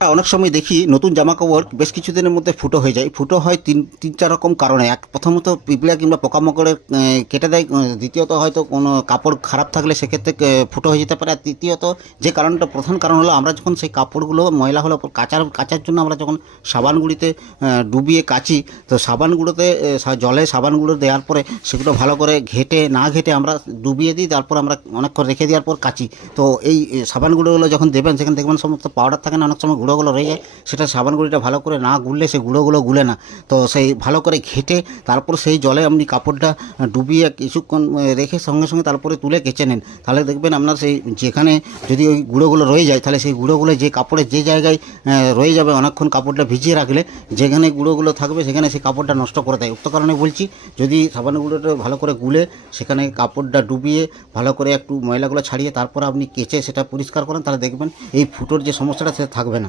অনেক সময় দেখি নতুন জামা কাপড় বেশ কিছুদিনের মধ্যে ফুটো হয়ে যায়। ফুটো হয় তিন তিন চার রকম কারণে। এক প্রথমত পিঁপড়া কিংবা পোকামাকড়ের আহ, কেটে দেয় দ্বিতীয়ত হয়তো কোনো কাপড় খারাপ থাকলে সেক্ষেত্রে ফুটো হয়ে যেতে পারে। আর তৃতীয়ত যে কারণটা প্রধান কারণ হলো আমরা যখন সেই কাপড়গুলো ময়লা হলে কাচার কাচার জন্য আমরা যখন সাবান গুঁড়িতে আহ, ডুবিয়ে কাচি তো সাবান গুঁড়োতে জলে সাবানগুলো দেওয়ার পরে সেগুলো ভালো করে ঘেটে না ঘেটে আমরা ডুবিয়ে দিই তারপর আমরা অনেকক্ষণ রেখে দেওয়ার পর কাচি। তো এই আহ, সাবান গুঁড়োগুলো যখন দেবেন সেখানে দেখবেন সমস্ত পাউডার থাকে না অনেক সময় গুঁড়োগুলো রয়ে যায়, সেটা সাবান গুঁড়িটা ভালো করে না গুললে, সেই গুঁড়োগুলো গুলে না। তো সেই ভালো করে ঘেটে তারপর সেই জলে আপনি কাপড়টা ডুবিয়ে কিছুক্ষণ রেখে সঙ্গে সঙ্গে তারপরে তুলে কেচে নেন। তাহলে দেখবেন আপনার সেই যেখানে যদি ওই গুঁড়োগুলো রয়ে যায়, তাহলে সেই গুঁড়োগুলো যে কাপড়ের যে জায়গায় রয়ে যাবে অনেকক্ষণ কাপড়টা ভিজিয়ে রাখলে, যেখানে গুঁড়োগুলো থাকবে সেখানে সেই কাপড়টা নষ্ট করে দেয়। উক্ত কারণে বলছি, যদি সাবান গুঁড়োটা ভালো করে গুলে, সেখানে কাপড়টা ডুবিয়ে ভালো করে একটু ময়লাগুলো ছাড়িয়ে তারপর আপনি কেচে সেটা পরিষ্কার করেন, তাহলে দেখবেন এই ফুটোর যে সমস্যাটা, সেটা থাকবে না।